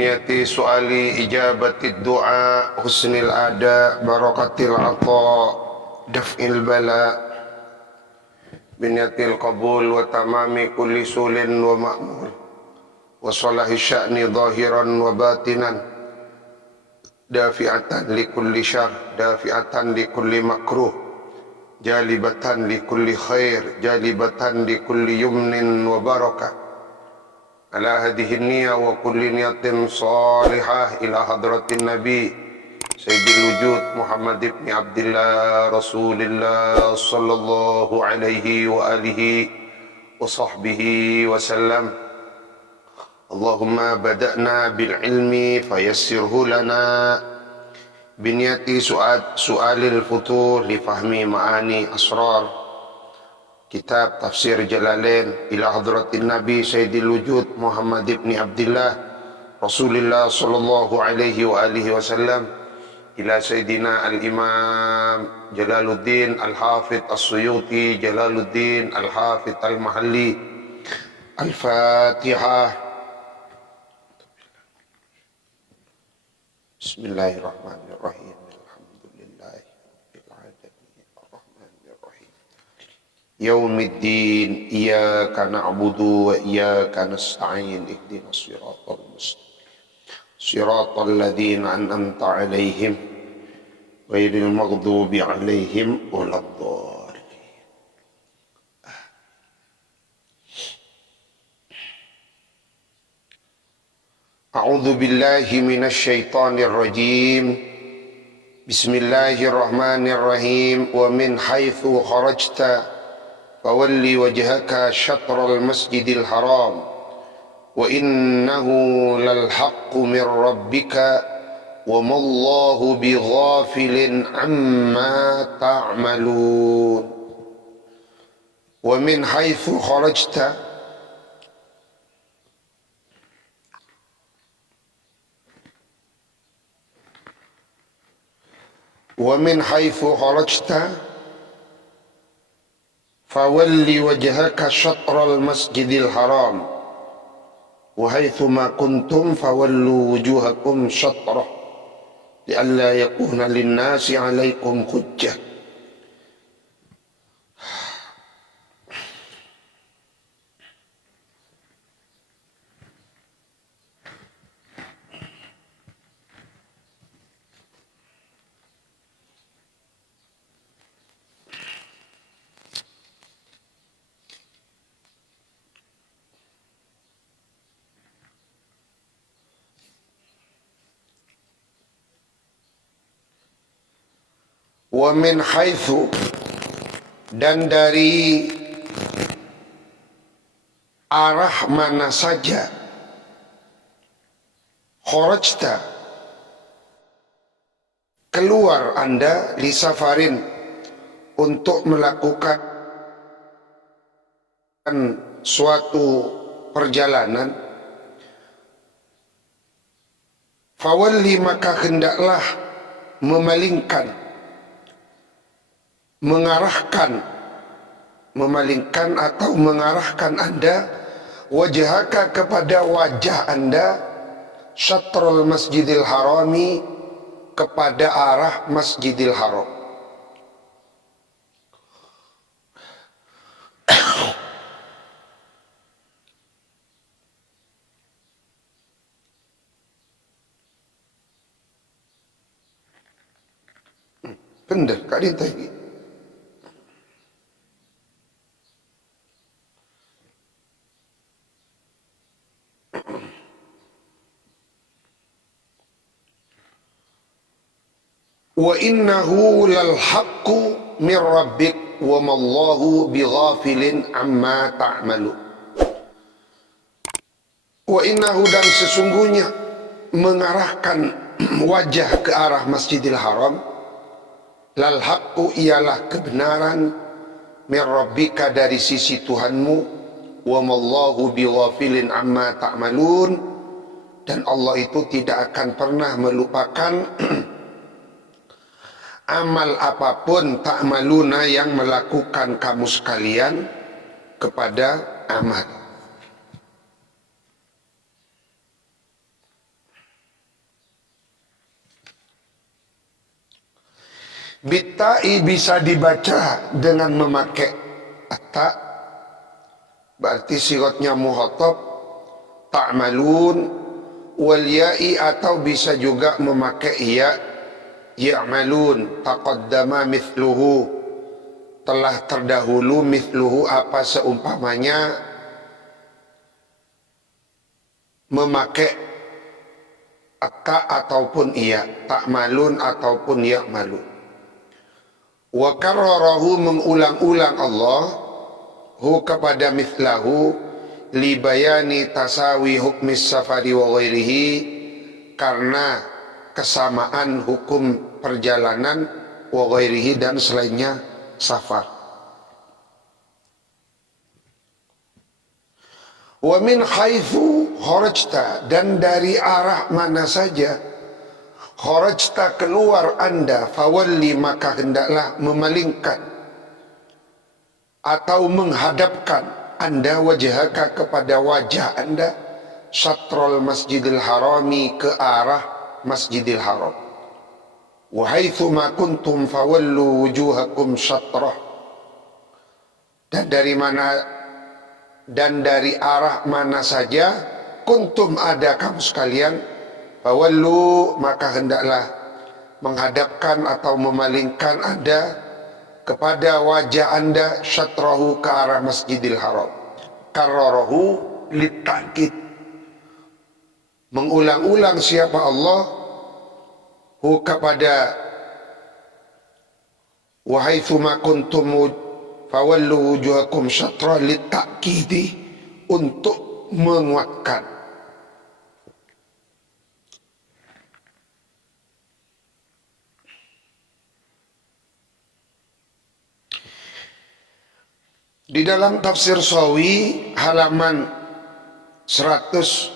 Binyati su'ali ijabatid du'a husnil ada barakatil ata daf'il bala binyatil qabul wa tamami kulli sulin wa ma'mul wa salahi sya'ni zahiran wa batinan dafi'atan li kulli syar dafi'atan li kulli makruh jalibatan li kulli khair jalibatan li kulli yumnin wa barakah ala hadhihi niyya wa kulli niyatin salihah ila hadratin nabi sayyidil wujud Muhammad ibn Abdillah Rasulillah sallallahu alaihi wa alihi wa sahbihi wa sallam. Allahumma bada'na bil ilmi fayassirhu lana biniyati su'alil futur li fahmi ma'ani asrar Kitab Tafsir Jalalain ila hadratin Nabi Sayyidil Wujud Muhammad ibn Abdillah Rasulullah sallallahu alaihi wa alihi wasallam ila Sayyidina Al-Imam Jalaluddin Al-Hafidh As-Suyuti Jalaluddin Al-Hafidh Al-Mahalli Al-Fatihah. Bismillahirrahmanirrahim. Yaumiddin iyyaka na'budu wa iyyaka nasta'in ihdinas siratal mustaqim siratal ladzina an'amta 'alaihim ghairil maghdubi 'alaihim waladdallin. A'udzu billahi minasy syaithanir rajim. Bismillahirrahmanirrahim. Wa min haitsu kharajta فولي وجهك شطر المسجد الحرام وإنه للحق من ربك وما الله بغافل عما تعملون. ومن حيث خرجت فولي وجهك شطر المسجد الحرام وحيثما كنتم فولوا وجوهكم شطره لئلا يكون للناس عليكم حجة. Wa min haitsu, dan dari arah mana saja, kharajta, keluar Anda, li safarin, untuk melakukan suatu perjalanan, fawalli, maka hendaklah memalingkan, memalingkan atau mengarahkan Anda, wajhaka, kepada wajah Anda, syatrul masjidil harami, kepada arah masjidil haram. Benar, kalian tadi. Wa innahu lal haqqu min rabbik wa mallahu bighafilin amma ta'malu. Wa innahu, dan sesungguhnya mengarahkan wajah ke arah Masjidil Haram, lal haqqu, ialah kebenaran, min rabbika, dari sisi Tuhanmu, wa mallahu bighafilin amma ta'malun, dan Allah itu tidak akan pernah melupakan amal apapun, ta'maluna, yang melakukan kamu sekalian kepada amal. Bitta'i bisa dibaca dengan memakai ta, berarti sirotnya muhatab, ta'malun. Wal ya'i atau bisa juga memakai ya, ya'malun. Taqaddama mithluhu, telah terdahulu, mithluhu apa seumpamanya, memakai ta ataupun iya, ta'malun ataupun ya'malun. Wa karrarahu mengulang-ulang Allah hu kepada mithlahu li bayani tasawi hukmis safari wa ghairihi, karena kesamaan hukum perjalanan wa ghairihi dan selainnya safar. Wa min haitsu kharajta, dan dari arah mana saja kharajta keluar anda, fawalli maka hendaklah memalingkan atau menghadapkan anda wajhaka kepada wajah anda, syatrul masjidil harami, ke arah masjidil haram. Wa haitsu ma kuntum fawallu wujuhakum syatrah, dan dari mana dan dari arah mana saja kuntum ada kamu sekalian, fawallu maka hendaklah menghadapkan atau memalingkan anda kepada wajah anda, syatrahu ke arah masjidil haram. Karrarahu litakid, mengulang-ulang siapa Allah hu kepada wa haitsu ma kuntum fawallu wujuhakum syatra, litakidi, untuk menguatkan. Di dalam tafsir Sawi halaman 119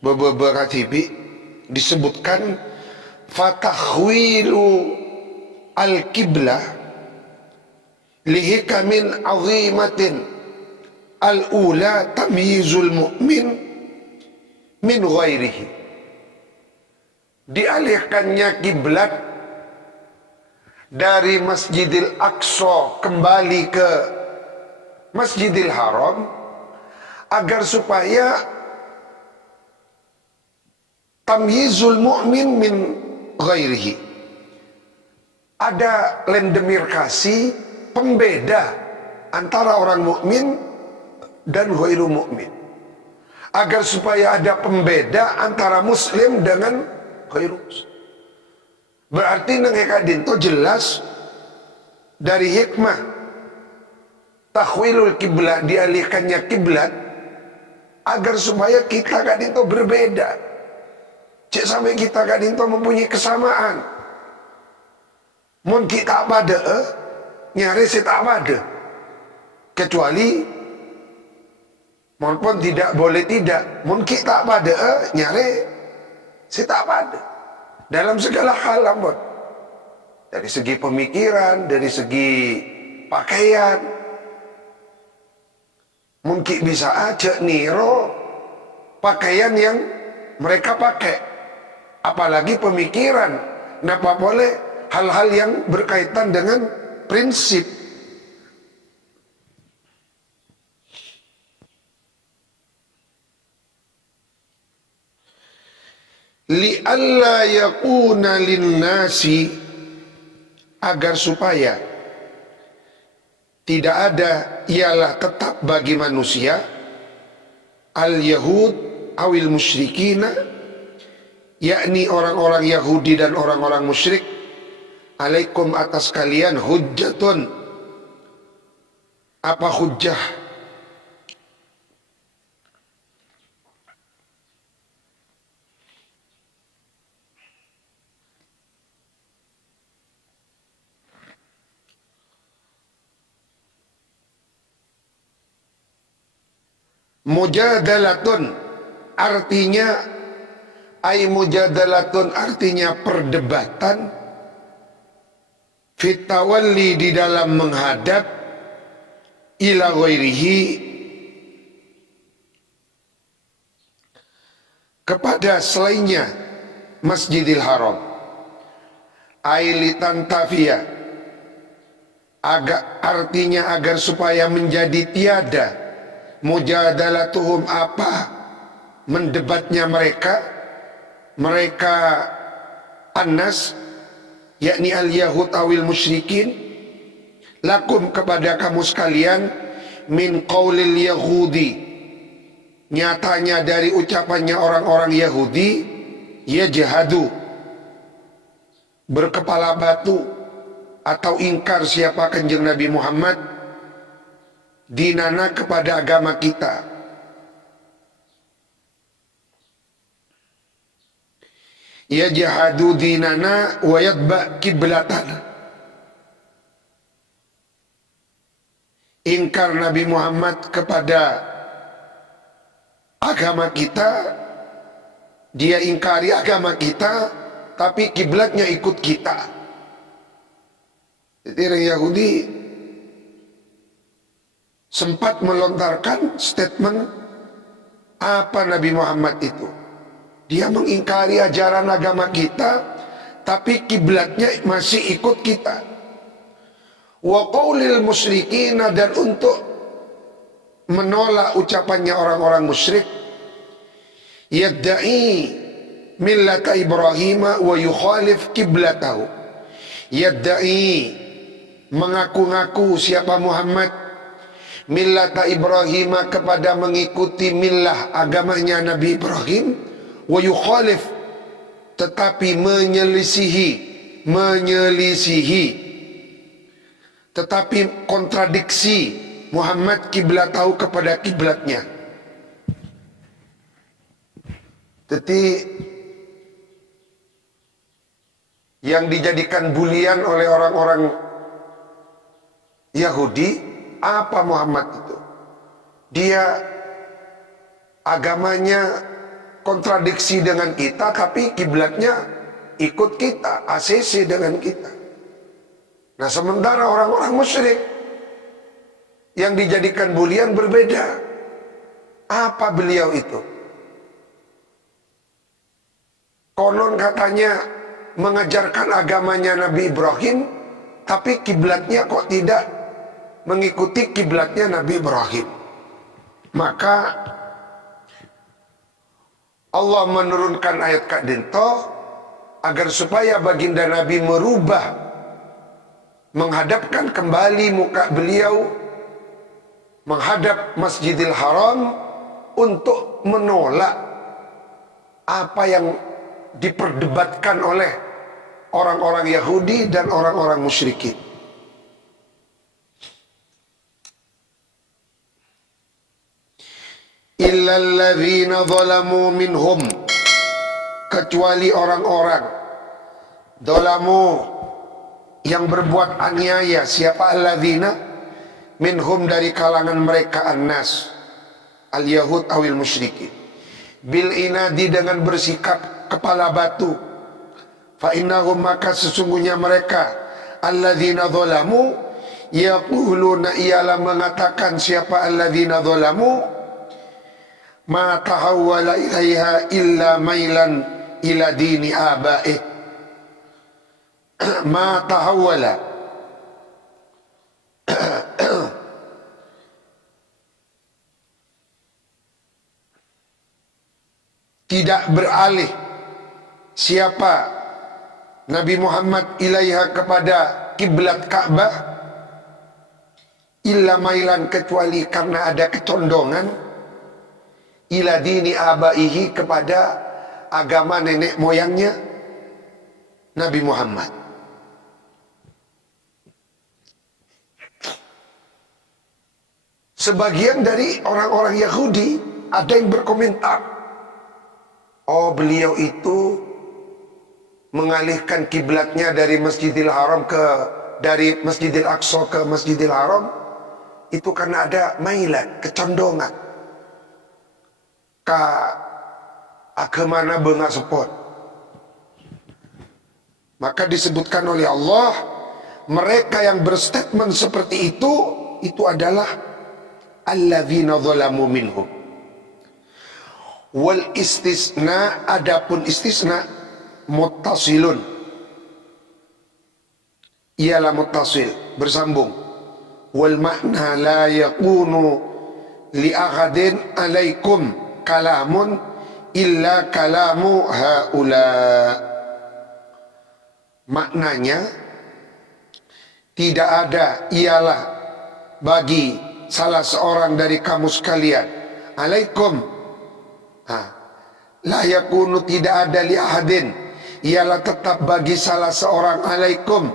beberapa titik disebutkan fatahwilu al-qiblah lihikamin azimatin, al-ula tamyizul mu'min min ghairihi, dialihkannya kiblat dari Masjidil Aqsa kembali ke Masjidil Haram agar supaya tamyizul mu'min min ghairihi, ada lendemirkasi, pembeda antara orang mukmin dan ghairu mukmin, agar supaya ada pembeda antara muslim dengan ghairu muslim. Berarti nengekadin itu jelas dari hikmah tahwilul kiblat, dialihkannya kiblat agar supaya kita kadin itu berbeda. Cek sampai kita kadin itu mempunyai kesamaan. Mun kita pada nyari si tak pada, kecuali mun pun tidak boleh tidak, mun kita pada nyari si tak pada. Dalam segala hal, ampun. Dari segi pemikiran, dari segi pakaian, mungkin bisa aja niro pakaian yang mereka pakai. Apalagi pemikiran, kenapa boleh hal-hal yang berkaitan dengan prinsip. Li'alla yakuna linnasi, agar supaya tidak ada, ialah tetap bagi manusia, al-yahud awil musyrikina, yakni orang-orang Yahudi dan orang-orang musyrik, alaikum atas kalian hujjatun, apa hujjah, mujadalatun artinya mujadalatun artinya perdebatan, fitawalli di dalam menghadap, ila ghairihi kepada selainnya, Masjidil Haram. Ailitan tafia, artinya agar supaya menjadi tiada mujadalatuhum, apa mendebatnya mereka annas, yakni al-yahud awil musyrikin, lakum kepada kamu sekalian, min qaulil yahudi, nyatanya dari ucapannya orang-orang Yahudi, yajhadu, berkepala batu atau ingkar siapa kanjeng Nabi Muhammad, dinana kepada agama kita. Yajhadu dinana wa yatba kiblatana, ingkar Nabi Muhammad kepada agama kita, dia ingkari agama kita, tapi kiblatnya ikut kita. Jadi orang Yahudi sempat melontarkan statement apa Nabi Muhammad itu. Dia mengingkari ajaran agama kita, tapi kiblatnya masih ikut kita. Wa qaulil musyrikin, dan untuk menolak ucapannya orang-orang musyrik, yadda'i millata Ibrahim wa yukhalif kiblatahu. Yadda'i, mengaku-ngaku siapa Muhammad, millata Ibrahim, kepada mengikuti millah agamanya Nabi Ibrahim, wa yukhalif, tetapi menyelisihi, tetapi kontradiksi Muhammad kiblatahu kepada kiblatnya. Jadi yang dijadikan bulian oleh orang-orang Yahudi, apa Muhammad itu? Dia agamanya kontradiksi dengan kita, tapi kiblatnya ikut kita, ACC dengan kita. Nah, sementara orang-orang musyrik yang dijadikan bulian berbeda. Apa beliau itu? Konon katanya mengajarkan agamanya Nabi Ibrahim, tapi kiblatnya kok tidak mengikuti kiblatnya Nabi Ibrahim. Maka Allah menurunkan ayat Kak Dinto agar supaya baginda Nabi merubah, menghadapkan kembali muka beliau menghadap Masjidil Haram untuk menolak apa yang diperdebatkan oleh orang-orang Yahudi dan orang-orang musyrikin. Illalladzina zalamu minhum, kecuali orang-orang zalamu yang berbuat aniaya. Siapa alladzina? Minhum, dari kalangan mereka, annas, al-yahud awil musyrikin, bil inadi, dengan bersikap kepala batu. Fa innahum, maka sesungguhnya mereka, alladzina zalamu, yaquluna, ialah mengatakan siapa alladzina zalamu, ma tahawwala ilaiha illa mailan ila dini abaih. Ma tahawwala, tidak beralih siapa Nabi Muhammad ilaiha, kepada kiblat Ka'bah, illa mailan, kecuali karena ada kecondongan, ila dini abaihi, kepada agama nenek moyangnya Nabi Muhammad. Sebagian dari orang-orang Yahudi ada yang berkomentar, oh, beliau itu mengalihkan kiblatnya dari Masjidil Haram dari Masjidil Aqsa ke Masjidil Haram itu karena ada mailat, kecondongan ka agamana beunga sepot. Maka disebutkan oleh Allah, mereka yang berstatement seperti itu adalah alladzina zalamu minhum. Wal istisna, adapun istisna, muttasilun, ialah muttasil, bersambung. Wal makna la yakunu li ahadin alaikum kalamun illa kalamu haula. Maknanya tidak ada ialah bagi salah seorang dari kamu sekalian alaikum, la yakunu tidak ada li ahadin, ialah tetap bagi salah seorang alaikum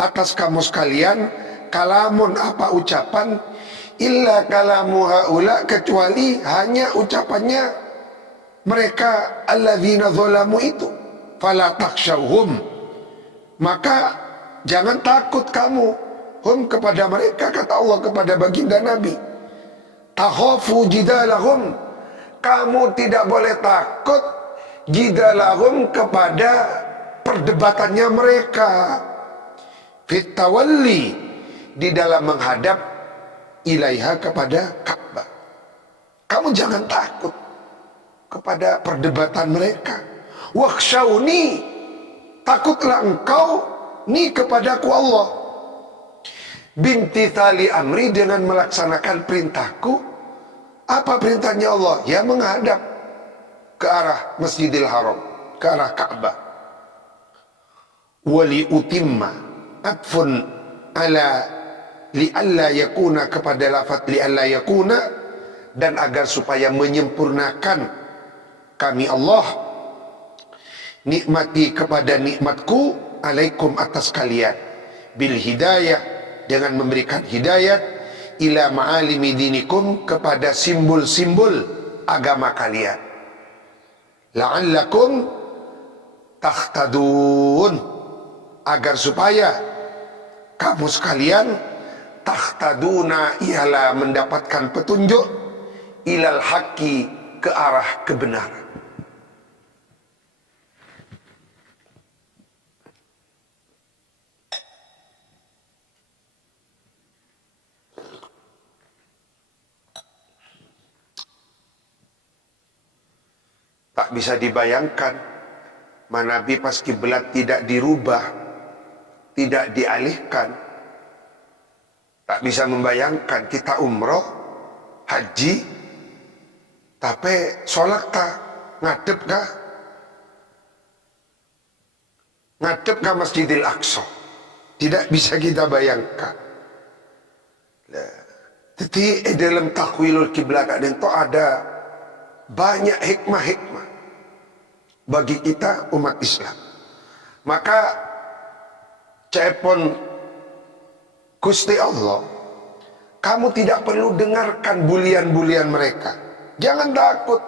atas kamu sekalian kalamun apa ucapan illa kalamu haula kecuali hanya ucapannya mereka alladzina zalamu itu. Fala takhshawhum, maka jangan takut kamu hum kepada mereka, kata Allah kepada baginda Nabi. Takhafu jidalahum, kamu tidak boleh takut jidalahum kepada perdebatannya mereka. Fit tawalli, di dalam menghadap ilaiha kepada Ka'bah. Kamu jangan takut kepada perdebatan mereka. Wakhshawni, takutlah engkau ni kepadaku Allah. Bimtithali amri, dengan melaksanakan perintahku. Apa perintahnya Allah? Ya menghadap ke arah Masjidil Haram, ke arah Ka'bah. Wali utimma, atfun ala li'alla yakuna, kepada lafaz li'alla yakuna, dan agar supaya menyempurnakan kami Allah nikmati kepada nikmatku alaikum atas kalian bil hidayah, dengan memberikan hidayat ila ma'alimi dinikum, kepada simbol-simbol agama kalian, la'allakum tahtadun, agar supaya kamu sekalian tahtaduna, ialah mendapatkan petunjuk ilal haqqi, ke arah kebenaran. Tak bisa dibayangkan Nabi pas kiblat tidak dirubah, tidak dialihkan. Tak bisa membayangkan kita umroh, haji, tapi sholat tak ngadep kah? Ngadep kah Masjidil Aqsa? Tidak bisa kita bayangkan. Jadi dalam takwilul kiblat itu ada banyak hikmah-hikmah bagi kita umat Islam. Maka cepon Gusti Allah, kamu tidak perlu dengarkan bulian-bulian mereka. Jangan takut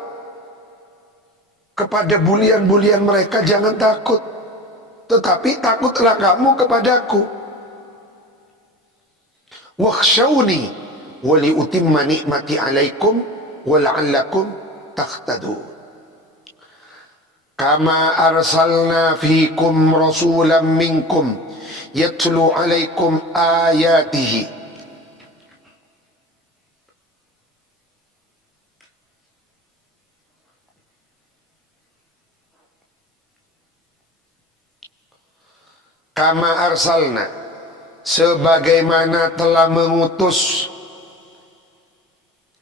kepada bulian-bulian mereka, jangan takut. Tetapi takutlah kamu kepadaku. Wakhshawni wali utimma nikmati alaikum wala'allakum tahtadun. Kama arsalna fikum rasulan minkum yatlu alaikum ayatihi. Kama arsalna, sebagaimana telah mengutus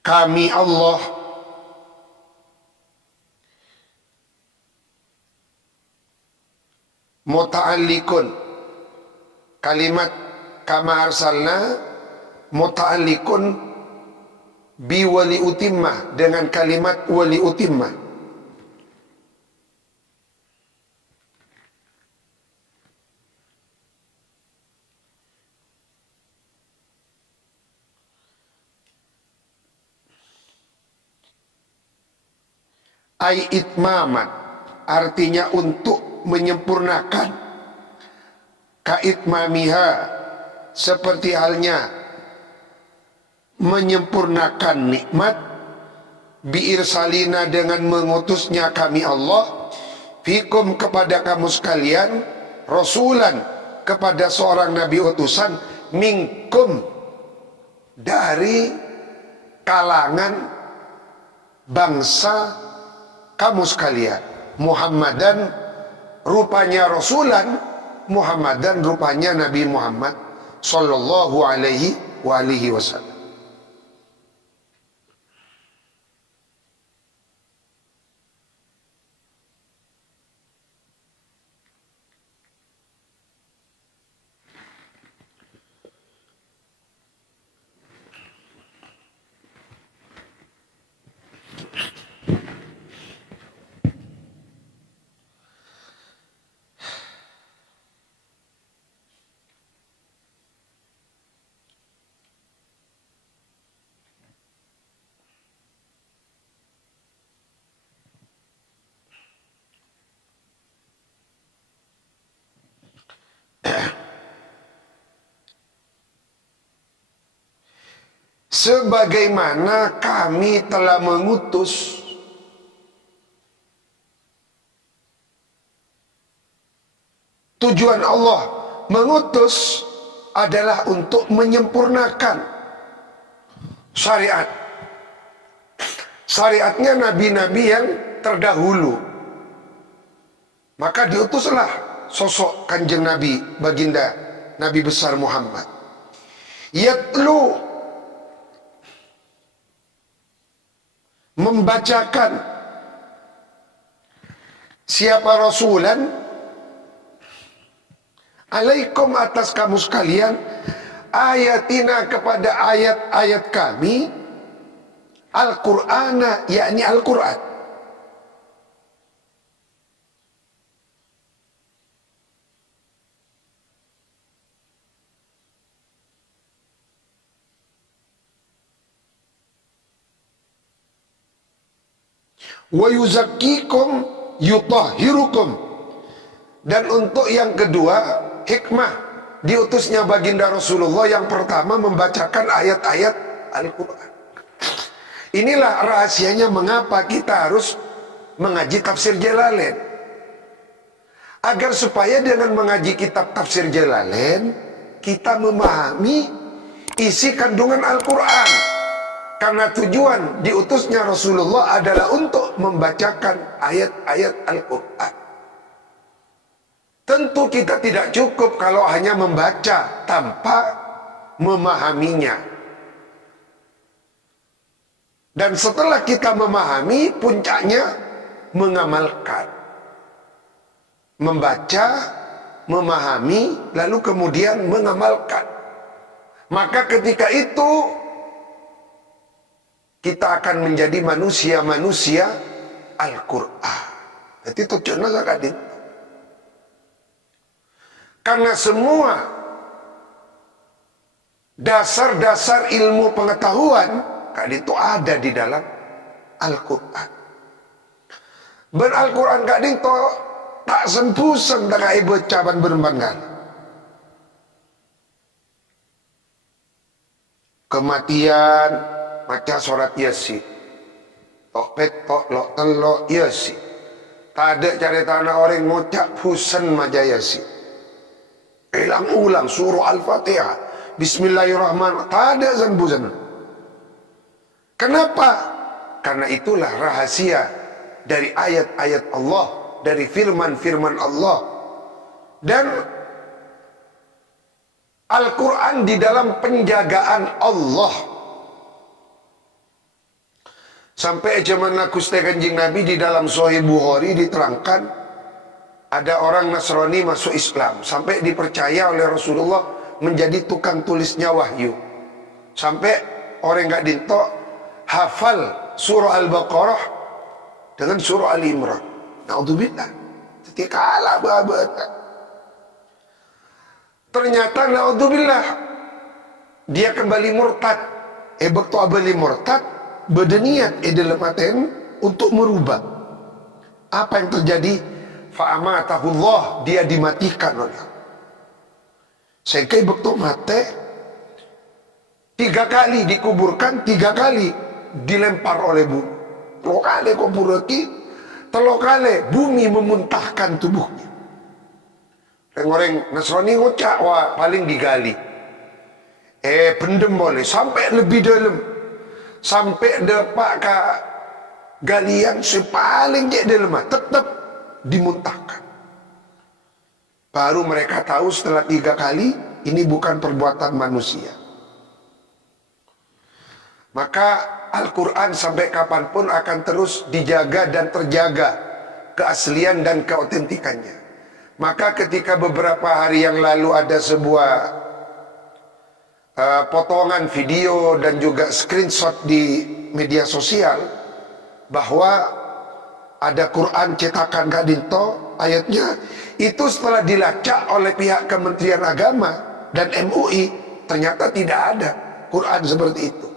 kami Allah muta'alliqun, kalimat kama arsalna muta'alliqun bi wali utimmah, dengan kalimat wali utimmah. Ai itmaman, artinya untuk menyempurnakan. Kaitmamiha, seperti halnya menyempurnakan nikmat. Biirsalina, dengan mengutusnya kami Allah, fikum, kepada kamu sekalian, rasulan, kepada seorang nabi utusan, minkum, dari kalangan bangsa kamu sekalian, Muhammadan, rupanya Rasulan Muhammadan, rupanya Nabi Muhammad sallallahu alaihi wasallam. Sebagaimana kami telah mengutus tujuan Allah mengutus adalah untuk menyempurnakan syariat. Syariatnya nabi-nabi yang terdahulu. Maka diutuslah sosok kanjeng Nabi, baginda Nabi besar Muhammad. Yatlu, membacakan. Siapa rasulan? Alaikum, atas kamu sekalian, ayatina, kepada ayat-ayat kami, Al-Qur'ana, yakni Al-Qur'an. Wa yuzakkikum yutahhirukum. Dan untuk yang kedua, hikmah diutusnya baginda Rasulullah yang pertama membacakan ayat-ayat Al-Quran. Inilah rahasianya mengapa kita harus mengaji tafsir Jalalain, agar supaya dengan mengaji kitab tafsir Jalalain kita memahami isi kandungan Al-Quran. Karena tujuan diutusnya Rasulullah adalah untuk membacakan ayat-ayat Al-Quran. Tentu kita tidak cukup kalau hanya membaca tanpa memahaminya. Dan setelah kita memahami, puncaknya mengamalkan. Membaca, memahami, lalu kemudian mengamalkan. Maka ketika itu kita akan menjadi manusia-manusia Al-Quran. Jadi tujuannya sangat itu. Karena semua dasar-dasar ilmu pengetahuan itu ada di dalam Al-Quran. Ben Al-Quran itu tak sempusan dengan ibu caban berembangan. Kematian baca surat Yasin. Tok petok lok telok Yasin. Tak ada cerita anak orang ngucap husan maja Yasin. Ulang-ulang surah Al-Fatihah, Bismillahirrahmanirrahim. Tak ada zan-buzan. Kenapa? Karena itulah rahasia dari ayat-ayat Allah, dari firman-firman Allah. Dan Al-Quran di dalam penjagaan Allah. Sampai zaman Gusti Kanjeng Nabi di dalam Sahih Bukhari diterangkan, ada orang Nasrani masuk Islam, sampai dipercaya oleh Rasulullah menjadi tukang tulisnya wahyu. Sampai orang nggak dintok hafal surah Al-Baqarah dengan surah Al-Imran. Na'udzubillah. Jadi kalah babat. Ternyata na'udzubillah dia kembali murtad. Bekto abali murtad berniat edelematen untuk merubah. Apa yang terjadi? Fa'amatahullah, dia dimatikan oleh Allah. Sehingga bekto mate 3 kali dikuburkan, 3 kali dilempar oleh bumi. 3 kali kubur lagi, 3 kali bumi memuntahkan tubuhnya. Orang Nasrani ngucap, wah paling digali. Pendem boleh sampai lebih dalam. Sampai dapat ke galian sepaling je dalam, tetap dimuntahkan. Baru mereka tahu setelah 3 kali ini bukan perbuatan manusia. Maka Al-Quran sampai kapanpun akan terus dijaga dan terjaga keaslian dan keautentikannya. Maka ketika beberapa hari yang lalu ada sebuah potongan video dan juga screenshot di media sosial bahwa ada Quran cetakan Kak Dinto, ayatnya itu setelah dilacak oleh pihak Kementerian Agama dan MUI, ternyata tidak ada Quran seperti itu.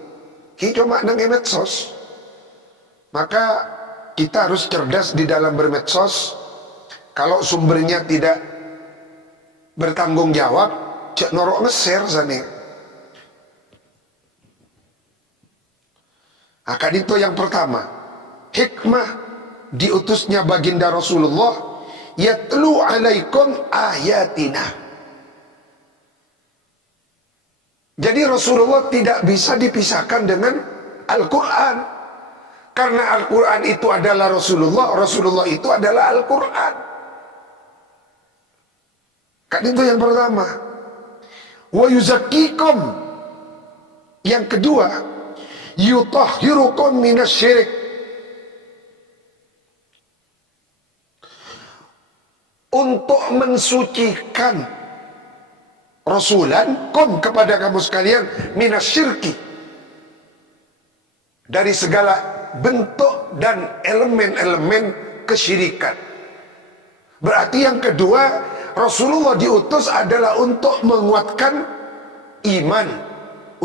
Kita cuma nang medsos. Maka kita harus cerdas di dalam bermedsos. Kalau sumbernya tidak bertanggung jawab, cek norok nge-share sana. Akan itu yang pertama, hikmah diutusnya baginda Rasulullah, yatlu alaikum ayatina. Jadi Rasulullah tidak bisa dipisahkan dengan Al-Quran. Karena Al-Quran itu adalah Rasulullah, Rasulullah itu adalah Al-Quran. Kan itu yang pertama. Wa yuzakkikum. Yang kedua, yutahhirukum minasyirik. Untuk mensucikan Rasulan kom kepada kamu sekalian minasyirki, dari segala bentuk dan elemen-elemen kesyirikan. Berarti yang kedua, Rasulullah diutus adalah untuk menguatkan iman,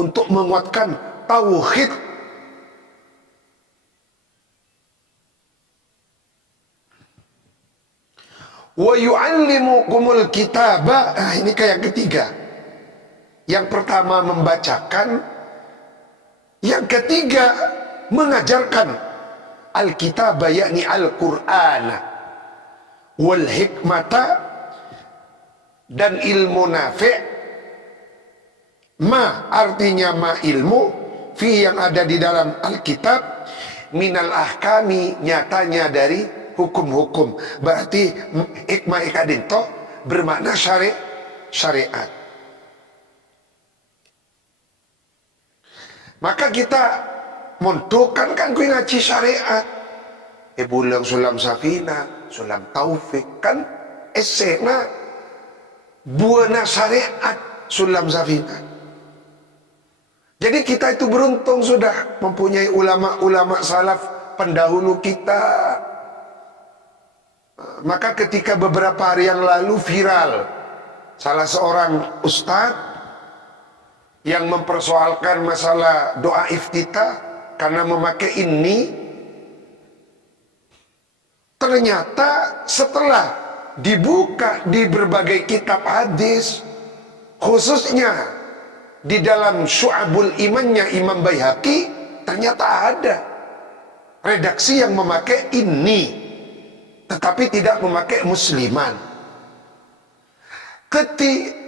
untuk menguatkan tauhid. Wa yu'allimukumul kitaba. Ini kayak yang ketiga. Yang pertama membacakan, yang ketiga mengajarkan al-kitab, yakni Al-Quran, wal hikmata, dan ilmu nafi'. Ma artinya ma ilmu, fi yang ada di dalam Alkitab, minal ahkami nyatanya dari hukum-hukum. Berarti hikmah ikadinto bermakna syariat. Maka kita montokan kan kui ngaji syariat. Bulang sulam safina, sulam taufik, kan esena buana syariat sulam safina. Jadi kita itu beruntung sudah mempunyai ulama-ulama salaf pendahulu kita. Maka ketika beberapa hari yang lalu viral salah seorang ustadz yang mempersoalkan masalah doa iftitah karena memakai ini, ternyata setelah dibuka di berbagai kitab hadis, khususnya di dalam Syu'abul Imannya Imam Baihaqi, ternyata ada redaksi yang memakai ini tetapi tidak memakai musliman. Ketika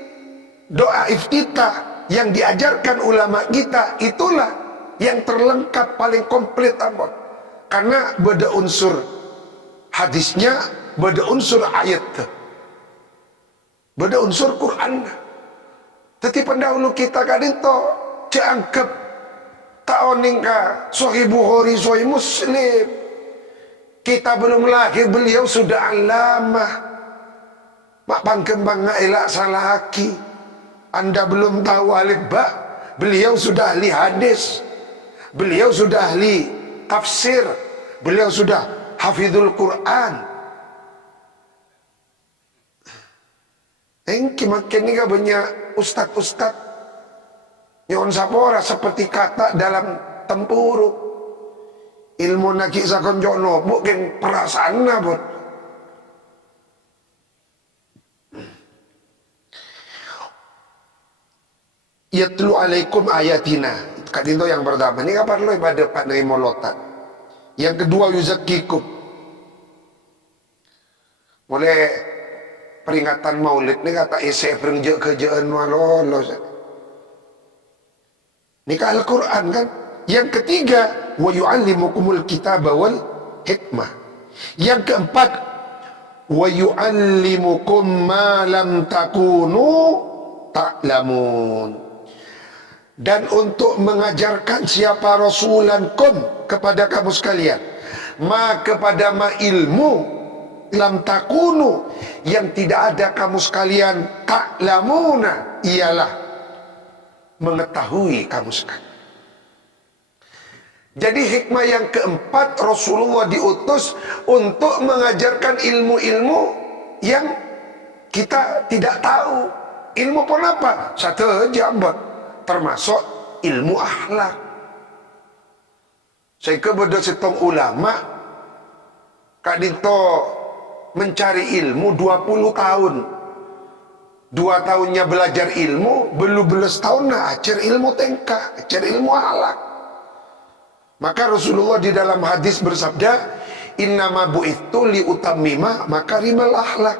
doa iftitah yang diajarkan ulama kita itulah yang terlengkap paling komplit ampun. Karena beda unsur hadisnya, beda unsur ayat, beda unsur Quran. Tetapi pendahulu kita kadinto dianggap taoningka Sahih Bukhari, Sahih Muslim. Kita belum lahir beliau sudah alamah. Mak pangkembang elak salah haki. Anda belum tahu alif ba, beliau sudah ahli hadis, beliau sudah ahli tafsir, beliau sudah hafidhul Quran. Engki makin ni banyak ustad-ustad nyon sapora seperti kata dalam tempuruk. Ilmu nakik sakon jono bukan perasaan nabut. Yatlu alaikum ayatina. Kadinto yang pertama ini kapan lo ibadah pak nerimo lotan. Yang kedua yuzakkikum. Mulai peringatan maulid ini kata isi peringje kerjaan walolos. Ini kan Al-Quran kan. Yang ketiga, wa yu'allimukumul kitaba wal hikmah. Yang keempat, wa yu'allimukum ma lam takunu ta'lamun. Dan untuk mengajarkan siapa rasulankum kepada kamu sekalian, kepada ilmu lam takunu yang tidak ada kamu sekalian ta'lamuna, ialah mengetahui kamu sekalian. Jadi hikmah yang keempat, Rasulullah diutus untuk mengajarkan ilmu-ilmu yang kita tidak tahu. Ilmu pun apa? Satu jambak, termasuk ilmu akhlak. Saya kepada setong ulama Kak Dinto mencari ilmu 20 tahun. 2 tahunnya belajar ilmu, belum setahun nah ajar ilmu tengkah, ajar ilmu akhlak. Maka Rasulullah di dalam hadis bersabda, innama bu'ithu liutammima makarimal akhlak.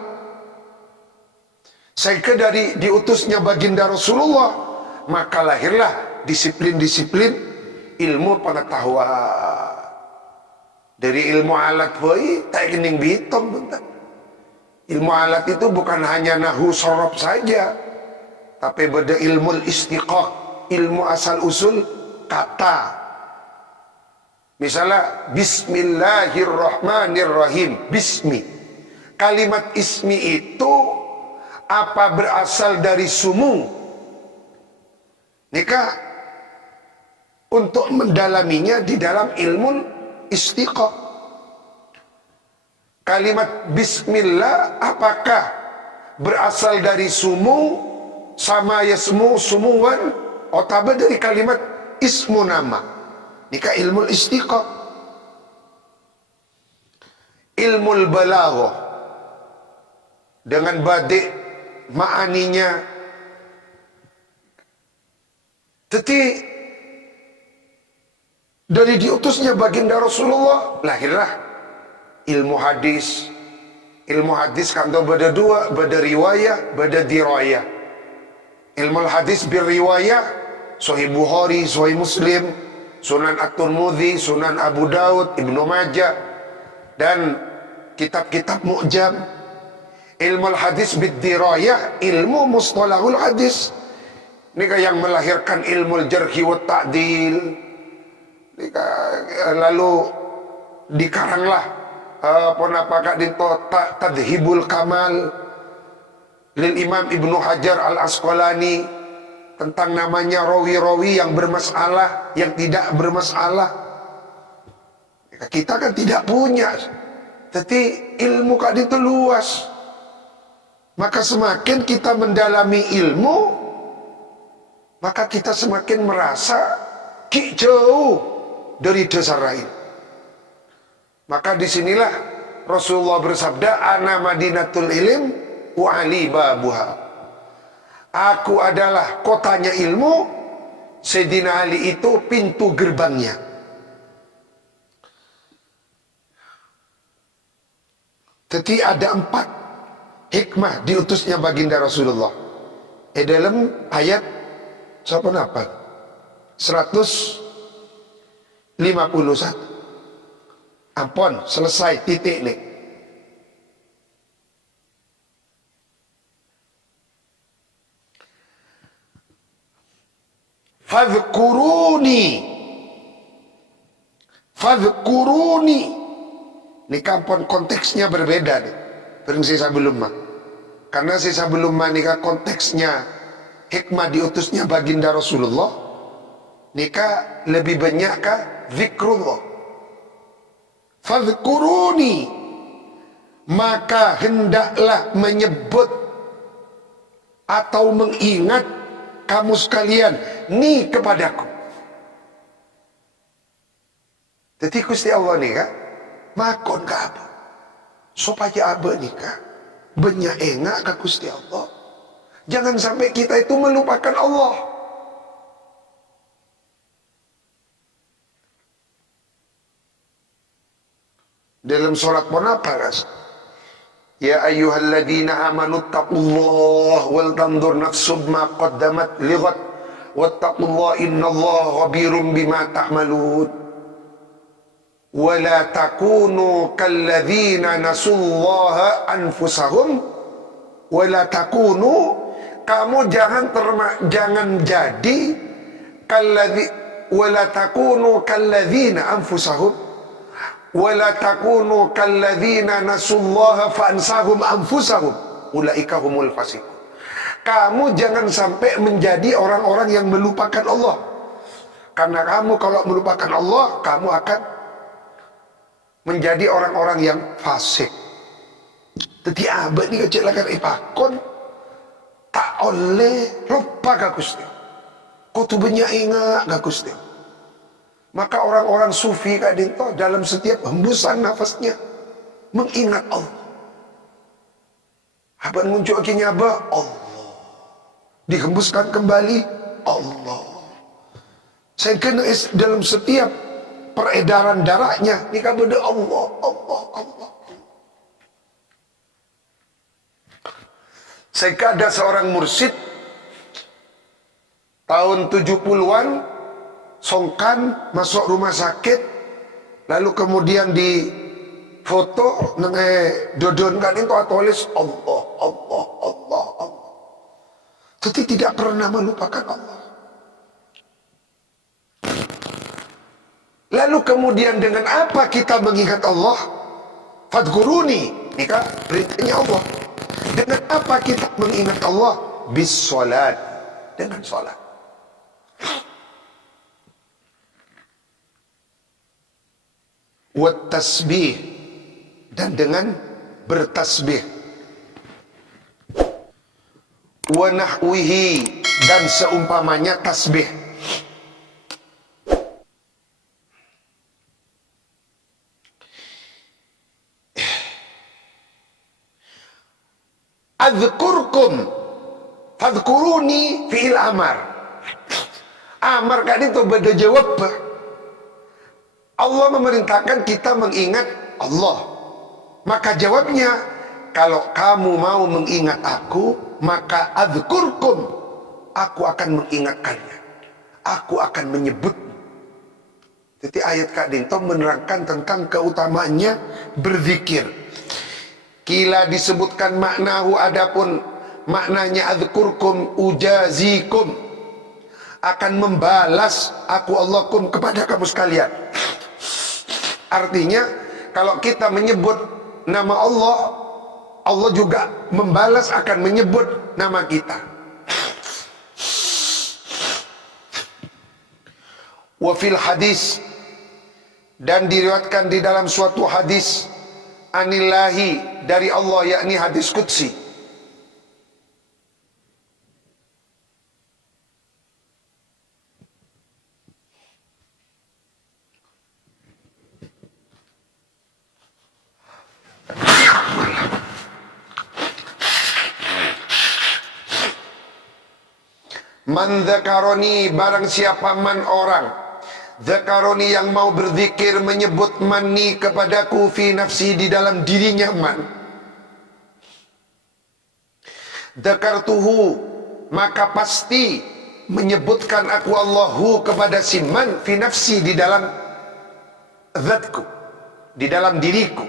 Saya dari diutusnya baginda Rasulullah, maka lahirlah disiplin-disiplin ilmu pengetahuan. Dari ilmu alat boy, tak kening bitong bentar. Ilmu alat itu bukan hanya nahu sorob saja, tapi beda ilmu istiqaq, ilmu asal usul kata. Misalnya Bismillahirrahmanirrahim, bismi. Kalimat ismi itu apa berasal dari sumu? Nikah untuk mendalaminya di dalam ilmu istiqaq. Kalimat bismillah apakah berasal dari sumu sama yasmu sumuwan, atau dari kalimat ismu nama? Nikah ilmu istiqaq. Ilmu balaghah dengan badik ma'aninya. Tetapi dari diutusnya baginda Rasulullah lahirlah ilmu hadis. Ilmu hadis kan beda dua, beda riwayah, beda dirayah. Ilmu hadis berriwayah, Sahih Bukhari, Sahih Muslim, Sunan At-Tirmidzi, Sunan Abu Daud, Ibnu Majah, dan kitab-kitab mu'jam. Ilmu hadis bid-dirayah, ilmu mustalahul hadis. Ini yang melahirkan ilmu jarhi wa ta'dil. Lalu dikaranglah Kak Dinto Tadhibul Kamal lil Imam Ibnu Hajar Al-Asqalani, tentang namanya rawi-rawi yang bermasalah, yang tidak bermasalah. Kita kan tidak punya, tapi ilmu Kak Dinto luas. Maka semakin kita mendalami ilmu, maka kita semakin merasa jauh dari dasar lain. Maka disinilah Rasulullah bersabda, ana madinatul ilm wa ali babuha. Aku adalah kotanya ilmu, Sayyidina Ali itu pintu gerbangnya. Jadi ada 4 hikmah diutusnya baginda Rasulullah. Dalam ayat siapa napa? 151. Ampun, selesai titik nih. Fadhkuruni. Ini kampun konteksnya berbeda nih. Bering sisa belum mah. Karena sisa belum mah nikah konteksnya hikmah diutusnya baginda Rasulullah. Nikah lebih banyak kah zikrullah. Fadhkuruni, maka hendaklah menyebut atau mengingat kamu sekalian ni kepadaku. Jadi Gusti Allah nih kak makon ke apa supaya apa nih kak banyak engak ke Gusti Allah. Jangan sampai kita itu melupakan Allah. Dalam surat pun apa ras? Ya ayyuhalladzina amanu taqullaha wal tanzur nafsum ma qaddamat lighat wattaqullaha innallaha khabirum bima ta'malun. wala takunu kalladzina nasullaha anfusahum, wala takunu, kamu jangan jadi wala takunu kalladzina anfusahum, wala takunu kalladzina nasullaha faansahum anfusahum ulaika humul fasiqun. Kamu jangan sampai menjadi orang-orang yang melupakan Allah. Karena kamu kalau melupakan Allah, kamu akan menjadi orang-orang yang fasik. Jadi abad ni kecelakaan ipakon tak oleh lupa ka Gusti. Kau tu banyak ingat ka Gusti. Maka orang-orang sufi kak dinto dalam setiap hembusan nafasnya mengingat Allah. Abad muncul akhirnya apa? Allah. Dihembuskan kembali Allah. Saya kena dalam setiap peredaran darahnya ni kepada Allah, Allah, Allah. Saya ada seorang mursyid tahun 70-an songkan masuk rumah sakit, lalu kemudian di foto nengai dodon kan itu tulis Allah, Allah, Allah, Allah. Tapi tidak pernah melupakan Allah. Lalu kemudian dengan apa kita mengingat Allah? Fadhkuruni, ini kan perintahnya Allah. Dengan apa kita mengingat Allah? Bis salat, dengan salat. Wat tasbih, dan dengan bertasbih. Wa nahwihi, dan seumpamanya tasbih. Adzkurkum fadhkuruni fi'il amar. Amar kan itu beda jawab. Allah memerintahkan kita mengingat Allah. Maka jawabnya, kalau kamu mau mengingat aku, maka adzkurkum, aku akan mengingatkannya. Aku akan menyebutmu. Jadi ayat Kak Dinto menerangkan tentang keutamaannya berzikir. Kila disebutkan maknahu, adapun maknanya adzkurkum ujazikum, akan membalas aku Allahkum kepada kamu sekalian. Artinya kalau kita menyebut nama Allah, Allah juga membalas akan menyebut nama kita. Wa fil hadis, dan diriwayatkan di dalam suatu hadis, anillahi, dari Allah, yakni hadis qudsi. Man dzakaroni, barang siapa man orang, dzakaroni yang mau berzikir menyebut mani kepadaku fi nafsi, di dalam dirinya man. Dzakartuhu, maka pasti menyebutkan aku Allahu kepada si man fi nafsi, di dalam zatku, di dalam diriku.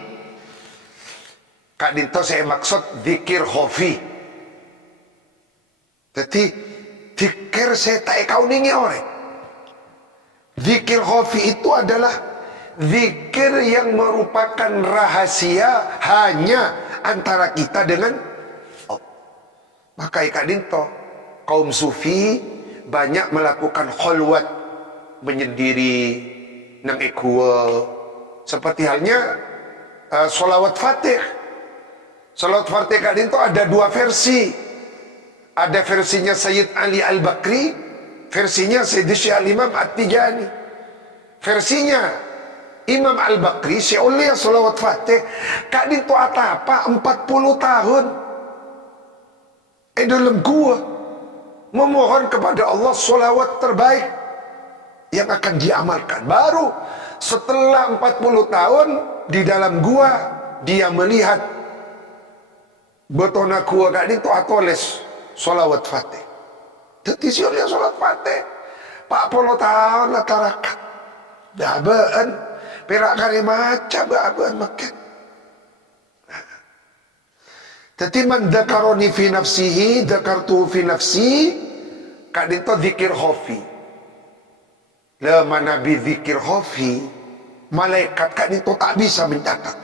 Kak Dinto saya maksud zikir khofi. Jadi zikir saya tak kau ningi orang. Zikir khafi itu adalah zikir yang merupakan rahasia hanya antara kita dengan Allah. Maka Kak Dinto, kaum sufi banyak melakukan khalwat, menyendiri nang ikwa, seperti halnya sholawat fatih. Sholawat fatih Kak Dinto ada dua versi. Ada versinya Sayyid Ali Al-Bakri, versinya Sayyid Syekh Al-Imam At-Tijani. Versinya Imam Al-Bakri, Syekh Sholawat Fatih, Kak Dinto apa 40 tahun dalam gua memohon kepada Allah sholawat terbaik yang akan diamalkan. Baru setelah 40 tahun di dalam gua, dia melihat betona gua Kak Dinto atoles sholawat fatih. Jadi sholawat fatih 40 tahun lah tarakat. Dabaan perak kare maca baaban makan. Tadi man dzakaroni fi nafsihi dzakartu fi nafsi, kadito zikir khafi. Lama Nabi zikir khafi, malaikat kadito tak bisa mencatat.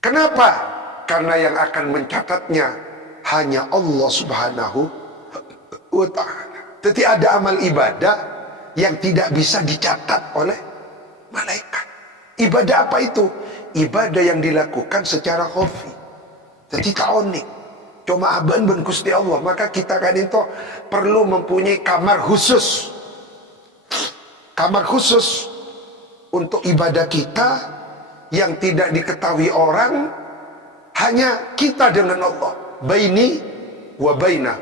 Kenapa? Karena yang akan mencatatnya hanya Allah Subhanahu wa ta'ala. Jadi ada amal ibadah yang tidak bisa dicatat oleh malaikat. Ibadah apa itu? Ibadah yang dilakukan secara khafi. Jadi tak unik. Cuma aban ben Gusti Allah. Maka kita kan itu perlu mempunyai kamar khusus. Kamar khusus untuk ibadah kita yang tidak diketahui orang, hanya kita dengan Allah. Baini wa bainah.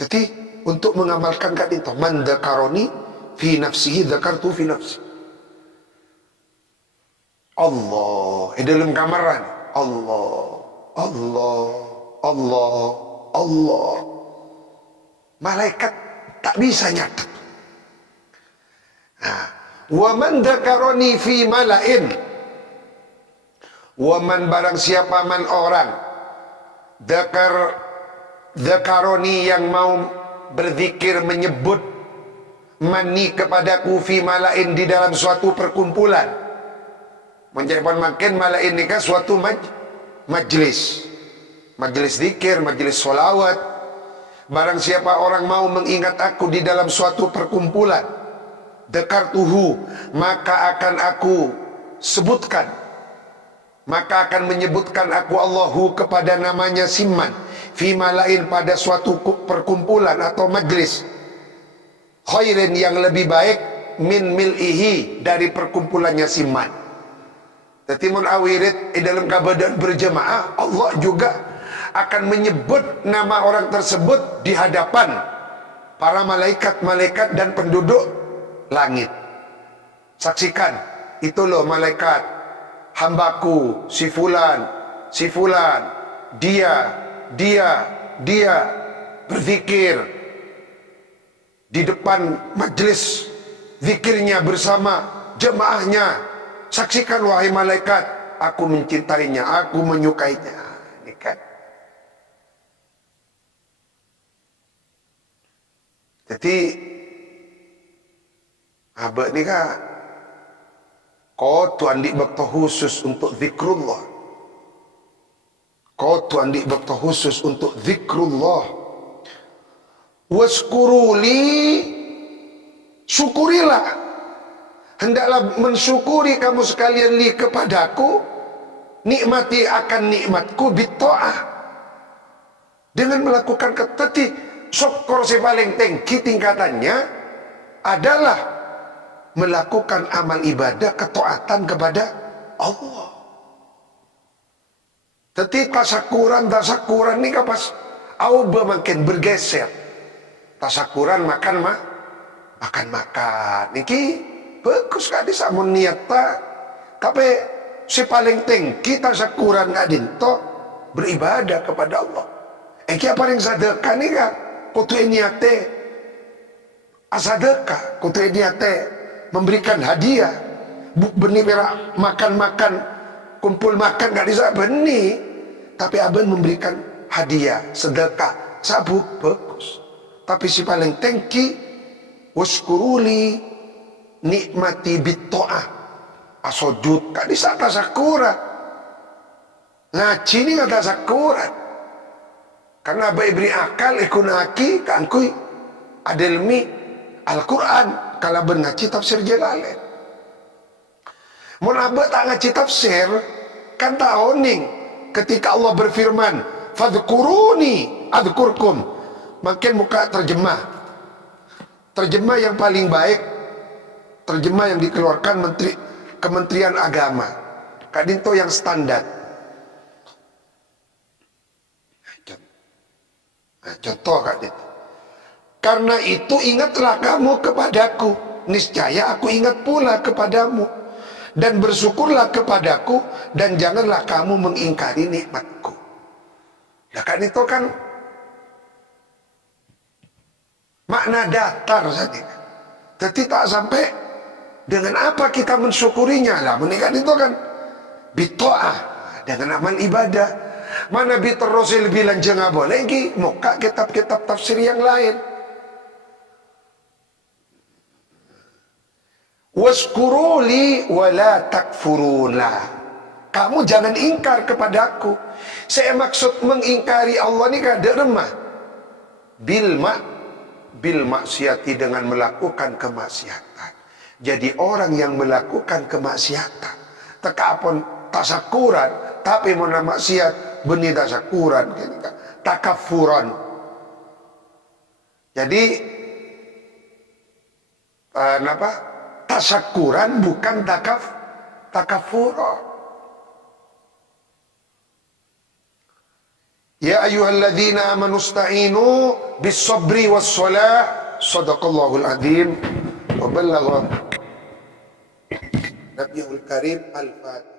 Jadi untuk mengamalkan kan itu, man dzakaroni fi nafsihi dzakartu fi nafsi. Allah dalam kamaran, Allah, Allah, Allah, Allah. Malaikat tak bisa nyatet. Nah, wa man dzakaroni fi malain. Wa man barang siapa man orang dzakaroni yang mau berzikir menyebut mani kepadaku fi malain di dalam suatu perkumpulan. Menjadikan makin malain ini kan suatu majlis. Majlis zikir, majlis solawat. Barang siapa orang mau mengingat aku di dalam suatu perkumpulan, dzakartuhu, maka akan aku sebutkan, maka akan menyebutkan aku Allahu kepada namanya Simman fi malain pada suatu perkumpulan atau majlis khairin yang lebih baik min mil'ihi dari perkumpulannya Simman. Jadi mun awirid dalam keadaan berjemaah, Allah juga akan menyebut nama orang tersebut di hadapan para malaikat-malaikat dan penduduk langit. Saksikan, itu loh malaikat, hambaku si fulan, dia berzikir di depan majelis zikirnya bersama jemaahnya. Saksikan wahai malaikat, aku mencintainya, aku menyukainya. Ini kan. Jadi abad ni kan kau tu andik bakta khusus untuk zikrullah. Kau tu andik bakta khusus untuk zikrullah. Waskuruli, syukurilah. Hendaklah mensyukuri kamu sekalian li kepadaku, nikmati akan nikmatku bitta'ah, dengan melakukan keteti. Syukur si paling tinggi tingkatannya adalah melakukan amal ibadah ketaatan kepada Allah. Tetapi tasakuran ini kapas auba makin bergeser. Tasakuran makan niki bagus kadi samun niat tak, tapi si paling tinggi tasakuran ngadin to beribadah kepada Allah. Eki apa yang sedekah ni kan? Kutu niate asadekah, kutu niate memberikan hadiah. Benih merah makan kumpul makan gak bisa benih, tapi aben memberikan hadiah sedekah sabuk bagus. Tapi si paling tinggi waskuruli, nikmati bitta'ah, asojud kak di saat tasakuran ngaji ni kata tasakuran. Karena baik beri akal ikunaki kangkui adelmi Al-Quran kalau ngaji tafsir Jalalain. Mun abah tak ngaji tafsir kan tahuning ketika Allah berfirman fadhkuruni adhkurkum, makin muka terjemah yang paling baik, terjemah yang dikeluarkan Kementerian Agama kadinto yang standar. Contoh kadit, karena itu ingatlah kamu kepadaku, niscaya aku ingat pula kepadamu, dan bersyukurlah kepadaku, dan janganlah kamu mengingkari nikmatku. Nah kan itu kan makna datar saja. Jadi tak sampai dengan apa kita mensyukurinya lah. Menikah itu kan bito'ah, dengan amal ibadah. Mana Rasul bilang jangan boleh lagi muka kitab-kitab tafsir yang lain. Waskuruli wala takfuruna. Kamu jangan ingkar kepadaku. Saya maksud mengingkari Allah ini kada remah. Bil maksiati, dengan melakukan kemaksiatan. Jadi orang yang melakukan kemaksiatan, tekapun tasakuran, tapi mana maksiat benih tasakuran, takafuran. Jadi tasakuran bukan takafuran. Ya ayyuhalladzina amanu ista'inu bis-sabri was-shalah. Shadaqallahul azim wa ballagha nabiyul karim al-fatihah.